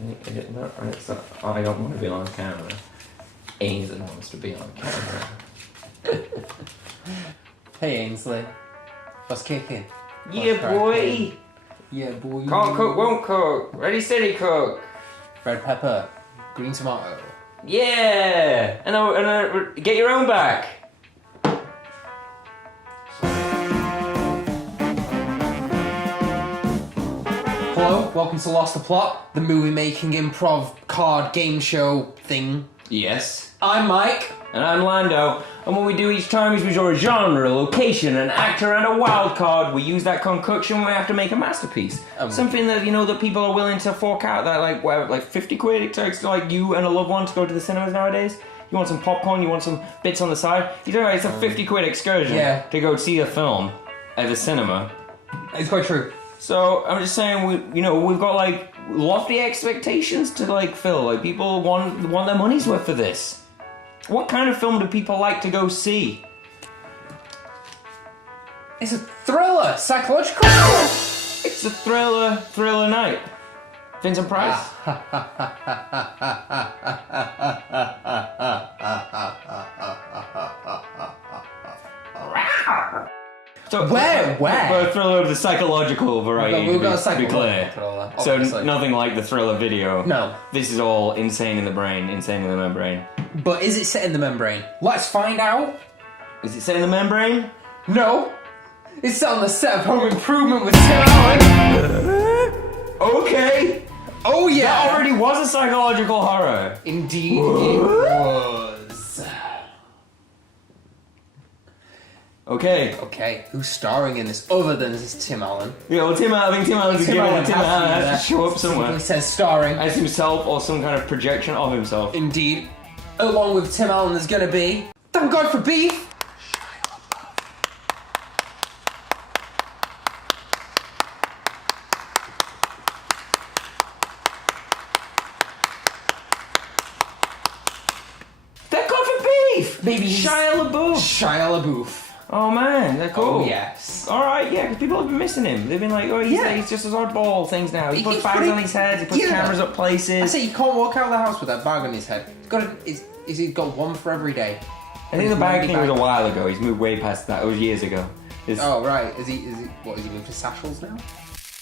I don't want to be on camera. Ainsley wants to be on camera. Hey Ainsley, what's kicking? Yeah, boy. Yeah, boy. Can't cook, won't cook. Ready, steady, cook. Red pepper, green tomato. Yeah, and get your own back. Hello, welcome to Lost the Plot, the movie-making improv card game show thing. Yes. I'm Mike. And I'm Lando. And what we do each time is we draw a genre, a location, an actor, and a wild card. We use that concoction when we have to make a masterpiece. Something that, that people are willing to fork out that, like 50 quid it takes, like, you and a loved one to go to the cinemas nowadays. You want some popcorn, you want some bits on the side. You know, it's a 50 quid excursion to go see a film at the cinema. It's quite true. So, I'm just saying, we've got, like, lofty expectations to, like, fill. Like, people want their money's worth for this. What kind of film do people like to go see? It's a thriller, psychological. It's a thriller night. Vincent Price. So where? A thriller of the psychological variety, we've got a to be clear. Thriller, so nothing like the thriller video. No. This is all insane in the brain, insane in the membrane. But is it set in the membrane? Let's find out. Is it set in the membrane? No. It's set on the set of Home Improvement with Tim Allen. Okay. Oh yeah. That already was a psychological horror. Indeed it was. Okay, who's starring in this other than this Tim Allen? Yeah, well, I think Tim Allen's given it. Tim Allen has to show up somewhere. He says starring. As himself or some kind of projection of himself. Indeed. Along with Tim Allen, there's gonna be... Thank God for beef! Thank God for beef! Maybe Shia LaBeouf. Oh man, they're cool. Oh yes. Alright, yeah, because people have been missing him. They've been like, he's just as oddball things now. He puts bags on his head, he puts cameras up places. I say you can't walk out of the house with that bag on his head. He's got one for every day. I think the bag thing was a while ago. He's moved way past that. It was years ago. Oh right, is he moved to Sashels now?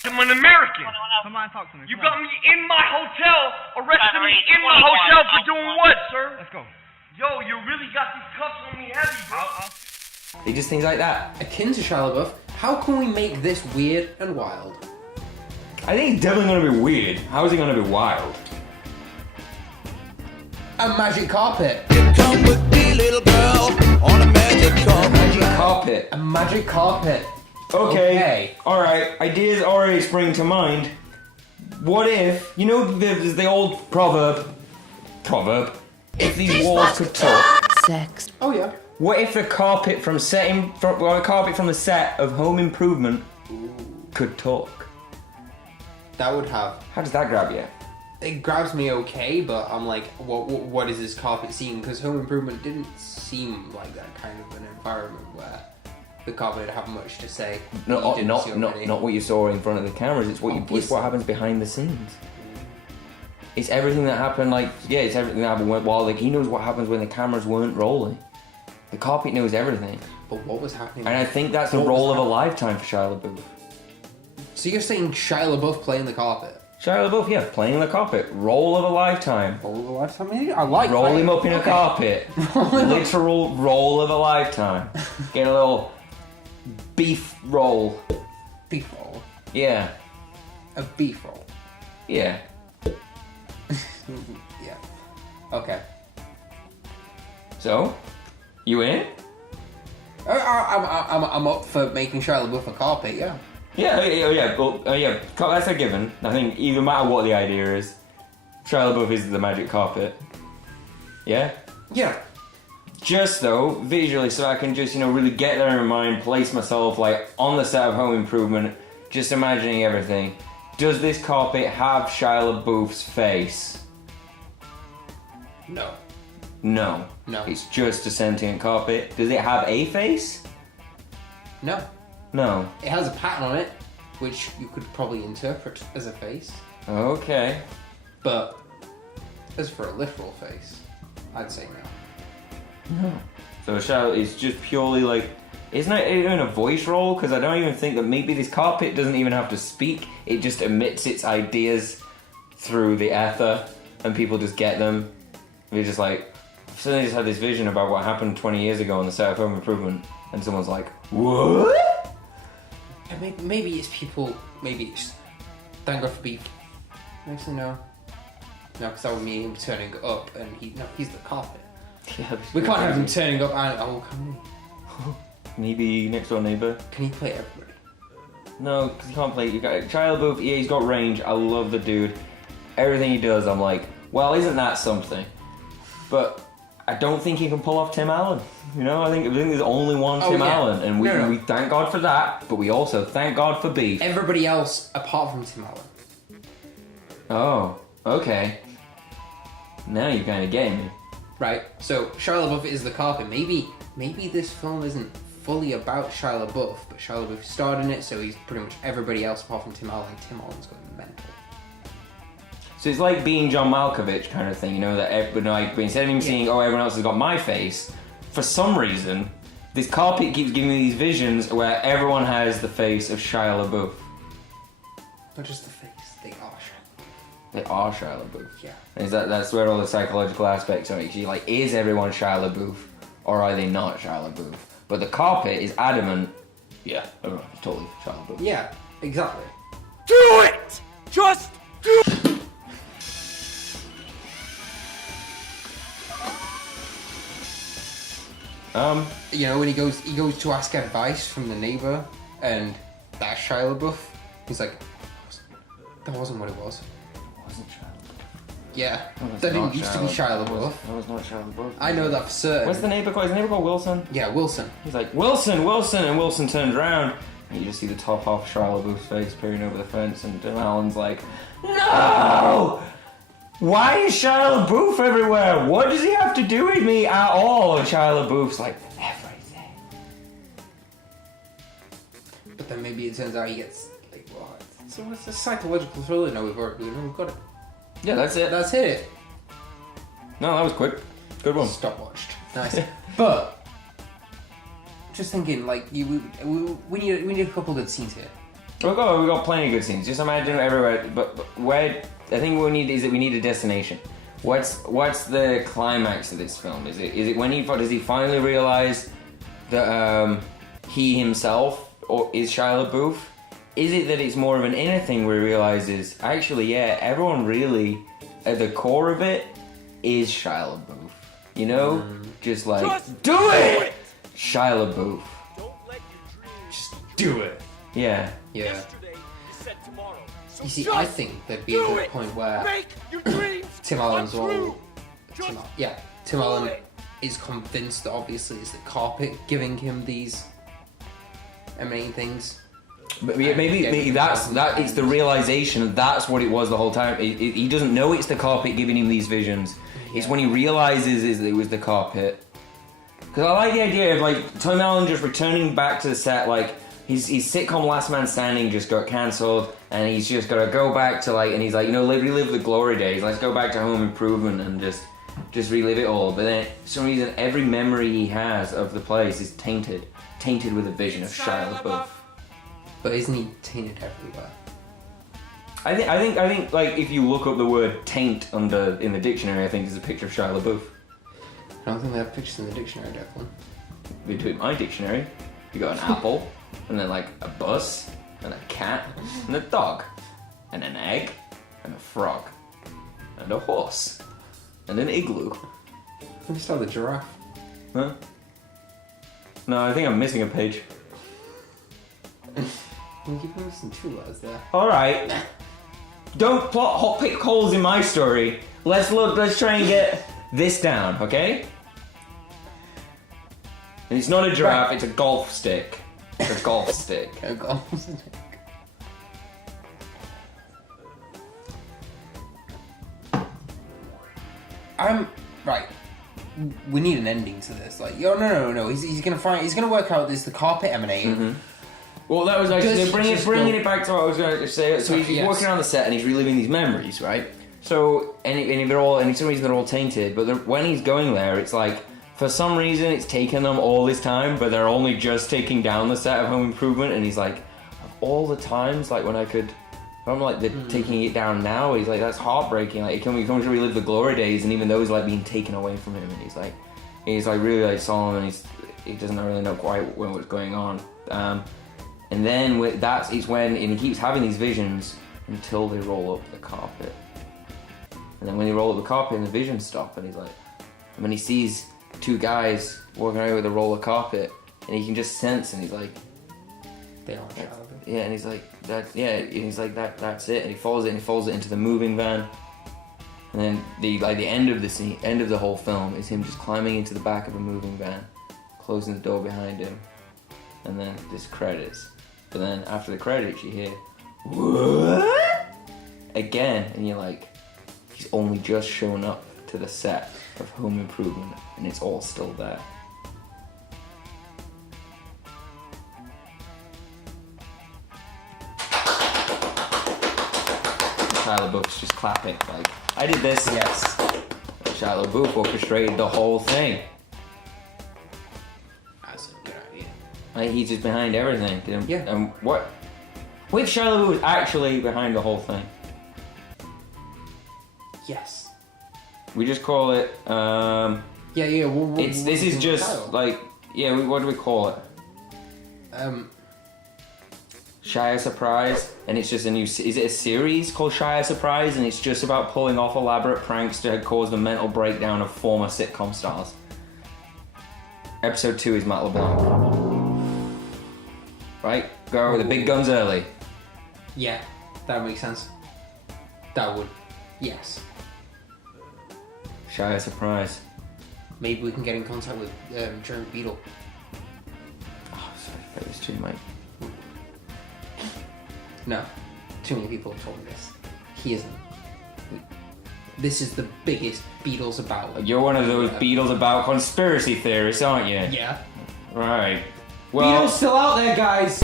I'm an American. Come on, talk to me. You got me in my hotel, arrested me in my hotel for doing what, sir? Let's go. Yo, you really got these cuffs on me heavy, bro. He just things like that. Akin to Shia LaBeouf, how can we make this weird and wild? I think it's definitely going to be weird. How is he going to be wild? A magic carpet. Come with me, little girl, on a magic carpet. Magic carpet. A magic carpet. Okay. Alright, ideas already spring to mind. What if, there's the old proverb, if these walls could talk. Sex. Oh yeah. What if the carpet from the set of Home Improvement could talk? That would have... How does that grab you? It grabs me okay, but I'm like, what is this carpet scene? Because Home Improvement didn't seem like that kind of an environment where the carpet would have much to say. Not what you saw in front of the cameras. It's what happens behind the scenes. It's everything that happened. It's everything that happened while he knows what happens when the cameras weren't rolling. The carpet knows everything. But what was happening? And I think that's the role of a lifetime for Shia LaBeouf. So you're saying Shia LaBeouf playing the carpet? Shia LaBeouf, yeah, playing the carpet. Role of a lifetime. Role of a lifetime? I like roll him up in a carpet. Literal roll of a lifetime. Get a little beef roll. Beef roll? Yeah. A beef roll? Yeah. Yeah. Okay. So? You in? I'm up for making Shia LaBeouf a carpet, yeah. Yeah. Well, that's a given. I think no matter what the idea is, Shia LaBeouf is the magic carpet. Yeah? Yeah. Just though, visually, so I can just, really get there in my mind, place myself, on the set of Home Improvement, just imagining everything. Does this carpet have Shia LaBeouf's face? No. No. It's just a sentient carpet. Does it have a face? No. No. It has a pattern on it, which you could probably interpret as a face. Okay. But as for a literal face, I'd say no. So it's just purely like, it's not even a voice role, because I don't even think that maybe this carpet doesn't even have to speak. It just emits its ideas through the ether, and people just get them. We're just like, suddenly just had this vision about what happened 20 years ago on the set of Home Improvement, and someone's like, what? Yeah, maybe it's people, maybe it's thank God for beef. Actually, no. No, because that would mean him turning up, and he's the carpet. Yeah, We can't have him turning up and, oh, can we? Maybe next door neighbour. Can he play everybody? No, because he can't play. You got Shia LaBeouf. Yeah, he's got range. I love the dude. Everything he does, I'm like, well, isn't that something? But I don't think he can pull off Tim Allen. You know, I think there's only one Tim Allen, and we thank God for that. But we also thank God for beef. Everybody else apart from Tim Allen. Oh, okay. Now you're kind of getting me. Right. So Shia LaBeouf is the carpet. Maybe this film isn't fully about Shia LaBeouf, but Shia LaBeouf starred in it, so he's pretty much everybody else apart from Tim Allen. Tim Allen's going mental. So it's like being John Malkovich kind of thing, you know, that instead of him seeing, oh, everyone else has got my face, for some reason, this carpet keeps giving me these visions where everyone has the face of Shia LaBeouf. Not just the face, they are Shia. They are Shia LaBeouf. Yeah. And that's where all the psychological aspects are actually, like, is everyone Shia LaBeouf, or are they not Shia LaBeouf? But the carpet is adamant, yeah, everyone's totally Shia LaBeouf. Yeah, exactly. Do it! Just do it! You know, when he goes to ask advice from the neighbor, and that's Shia LaBeouf. He's like, that wasn't what it was. It wasn't Shia LaBeouf. Yeah, Oh, that's that didn't not used to be Shia LaBeouf. That was not Shia LaBeouf. I know that for certain. What's the neighbor called? Is the neighbor called Wilson? Yeah, Wilson. He's like, Wilson, Wilson, and Wilson turns around, and you just see the top half of Shia LaBeouf's face peering over the fence, and Tim Allen's like, no! Why is Shia LaBeouf everywhere? What does he have to do with me at all? And Shia LaBeouf's like, everything. But then maybe it turns out he gets like, what? So what's a psychological thriller? No, we've got it. Yeah, that's it. That's it. No, that was quick. Good one. Stopwatched. Nice. But just thinking, like, we need a couple good scenes here. We got plenty of good scenes. Just imagine everywhere. But where I think what we need is that we need a destination. What's the climax of this film? Is it when does he finally realize that he himself is Shia LaBeouf? Is it that it's more of an inner thing where he realizes actually, yeah, everyone really at the core of it is Shia LaBeouf. You know, just do it, Shia LaBeouf. Just do it. Yeah. Yeah. You see, I think there'd be a good point where Tim Allen's all... Tim Allen is convinced that obviously it's the carpet giving him these main things. Maybe that's it's the realization that's what it was the whole time. He doesn't know it's the carpet giving him these visions. It's when he realizes it was the carpet. Because I like the idea of like Tim Allen just returning back to the set, like his sitcom Last Man Standing just got cancelled, and he's just got to go back to like, and he's like, you know, relive the glory days. Let's go back to Home Improvement and just relive it all. But then for some reason, every memory he has of the place is tainted with a vision of Shia LaBeouf. But isn't he tainted everywhere? I think like if you look up the word taint in the dictionary, I think there's a picture of Shia LaBeouf. I don't think they have pictures in the dictionary, Declan. We do it in my dictionary. You got an apple, and then like a bus, and a cat, and a dog, and an egg, and a frog, and a horse, and an igloo. Let me start the giraffe. Huh? No, I think I'm missing a page. You keep missing 2 letters there. Alright. Don't pick holes in my story. Let's try and get this down, okay? And it's not a giraffe, it's a golf stick. It's a golf stick. A golf stick. Right. We need an ending to this. Like, no. He's gonna work out this the carpet emanating. Mm-hmm. Well, that was actually bringing it back to what I was going to say. So he's walking around the set and he's reliving these memories, right? So and they're all, and for some reason they're all tainted. But when he's going there, it's like for some reason it's taken them all this time, but they're only just taking down the set of Home Improvement. And he's like, of all the times, like when I could, I'm like they're taking it down now. He's like, that's heartbreaking. Like he comes to relive the glory days, and even those like being taken away from him. And he's like really like solemn, and he doesn't really know quite what's going on. And then it's when he keeps having these visions until they roll up the carpet. And then when they roll up the carpet and the visions stop, and he's like, and when he sees two guys walking around with a roll of carpet, and he can just sense, and he's like, they are Shia. yeah, and he's like, that's it, and he follows it into the moving van. And then the end of the scene, end of the whole film is him just climbing into the back of a moving van, closing the door behind him, and then this credits. But then after the credits, you hear, what? Again, and you're like, he's only just shown up to the set of Home Improvement, and it's all still there. Shia LaBeouf's just clapping, like, I did this. Yes. Shia LaBeouf orchestrated the whole thing. That's a good idea. Like, he's just behind everything. Yeah. And what? What if Shia LaBeouf was actually behind the whole thing? Yes. We just call it, Yeah. this is just, like, yeah, what do we call it? Shia Surprise, and it's just is it a series called Shia Surprise, and it's just about pulling off elaborate pranks to cause the mental breakdown of former sitcom stars. Episode 2 is Matt LeBlanc. Right? Go with the big guns early. Yeah, that makes sense. That would, yes. Shia Surprise. Maybe we can get in contact with Jeremy Beadle. Oh, sorry, I this too, mate. No, too many people have told me this. He isn't. This is the biggest Beatles about. You're one of those Beatles about conspiracy theorists, aren't you? Yeah. Right. Well, Beatles still out there, guys!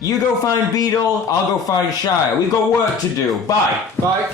You go find Beadle, I'll go find Shia. We've got work to do. Bye. Bye.